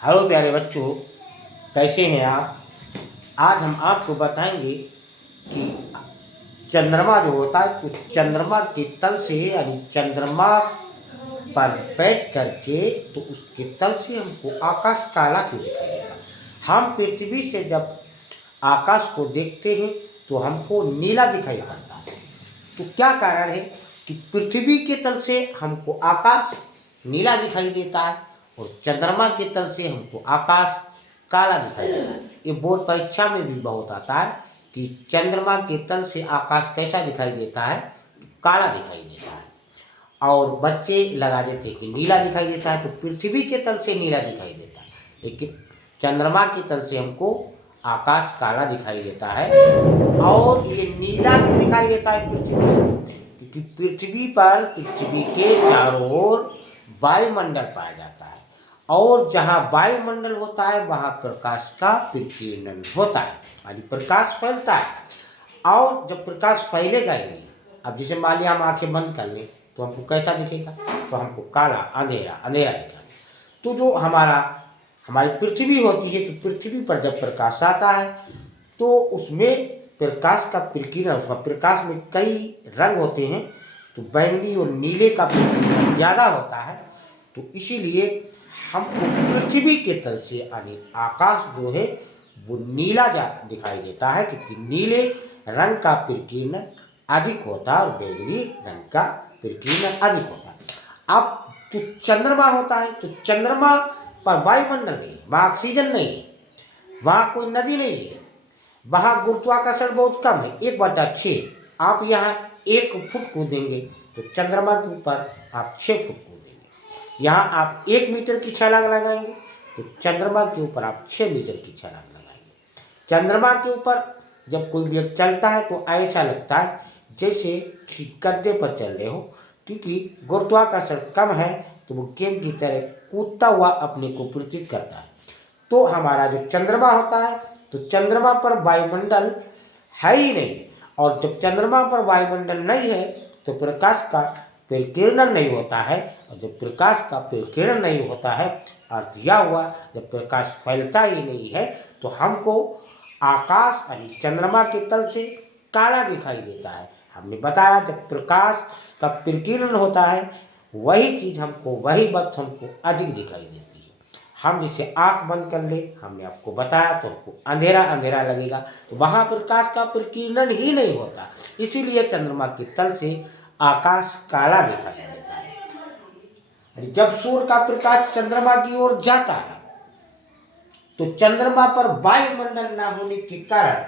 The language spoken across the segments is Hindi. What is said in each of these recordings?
हेलो प्यारे बच्चों, कैसे हैं आप। आज हम आपको बताएंगे कि चंद्रमा जो होता है तो चंद्रमा के तल से यानी चंद्रमा पर बैठ करके तो उसके तल से हमको आकाश काला क्यों दिखाई देता है। हम पृथ्वी से जब आकाश को देखते हैं तो हमको नीला दिखाई पड़ता है। तो क्या कारण है कि पृथ्वी के तल से हमको आकाश नीला दिखाई देता है और चंद्रमा के तल से हमको आकाश काला दिखाई देता है। ये बोर्ड परीक्षा में भी बहुत आता है कि चंद्रमा के तल से आकाश कैसा दिखाई देता है, काला दिखाई देता है। और बच्चे लगा देते हैं कि नीला दिखाई देता है, तो पृथ्वी के तल से नीला दिखाई देता है, लेकिन चंद्रमा के तल से हमको आकाश काला दिखाई देता है। और ये नीला क्यों दिखाई देता है पृथ्वी से, क्योंकि पृथ्वी के चारों ओर वायुमंडल पाया जाता है और जहाँ वायुमंडल होता है वहाँ प्रकाश का विकिरण होता है, यानी प्रकाश फैलता है। और जब प्रकाश फैलेगा ही नहीं, अब जैसे मान लिया हम आंखें बंद कर लें तो हमको कैसा दिखेगा, तो हमको काला अंधेरा अंधेरा दिखेगा। तो जो हमारी पृथ्वी होती है, तो पृथ्वी पर जब प्रकाश आता है तो उसमें प्रकाश का विकिरण, उसका प्रकाश में कई रंग होते हैं, तो बैंगनी और नीले का विकिरण ज़्यादा होता है। तो इसीलिए हमको पृथ्वी के तल से यानी आकाश जो है वो नीला दिखाई देता है, क्योंकि नीले रंग का विकिरण अधिक होता है और बैंगनी रंग का विकिरण अधिक होता है। अब जो चंद्रमा होता है तो चंद्रमा पर वायुमंडल नहीं है, वहाँ ऑक्सीजन नहीं है, वहाँ कोई नदी नहीं है, वहाँ गुरुत्वाकर्षण बहुत कम है, 1/6। आप यहाँ 1 फुट कूदेंगे तो चंद्रमा के ऊपर आप 6 फुट कूदेंगे। यहाँ आप 1 मीटर की छलांग लगाएंगे तो चंद्रमा के ऊपर आप 6 मीटर की छलांग लगाएंगे। चंद्रमा के ऊपर जब कोई व्यक्ति चलता है तो ऐसा लगता है जैसे कि गद्दे पर चल रहे हो, क्योंकि गुरुत्वाकर्षण कम है तो वो गेंद की तरह कूदता हुआ अपने को प्रतीत करता है। तो हमारा जो चंद्रमा होता है तो चंद्रमा पर वायुमंडल है ही नहीं, और जब चंद्रमा पर वायुमंडल नहीं है तो प्रकाश का विकिरण नहीं होता है, और जब प्रकाश का विकिरण नहीं होता है अर्थ यह हुआ जब प्रकाश फैलता ही नहीं है तो हमको आकाश यानी चंद्रमा के तल से काला दिखाई देता है। हमने बताया जब प्रकाश का विकिरण होता है वही चीज़ हमको, वही वक्त हमको अधिक दिखाई देती है। हम जैसे आंख बंद कर ले, हमने आपको बताया तो हमको अंधेरा अंधेरा लगेगा, तो वहाँ प्रकाश का विकिरण ही नहीं होता, इसीलिए चंद्रमा के तल से आकाश काला दिखाई देता है। जब सूर्य का प्रकाश चंद्रमा की ओर जाता है तो चंद्रमा पर वायुमंडल न होने के कारण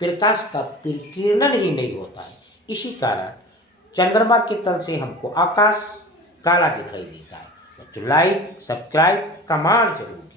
प्रकाश का विकिरण ही नहीं होता है। इसी कारण चंद्रमा के तल से हमको आकाश काला दिखाई देता है। तो लाइक, सब्सक्राइब, कमेंट जरूर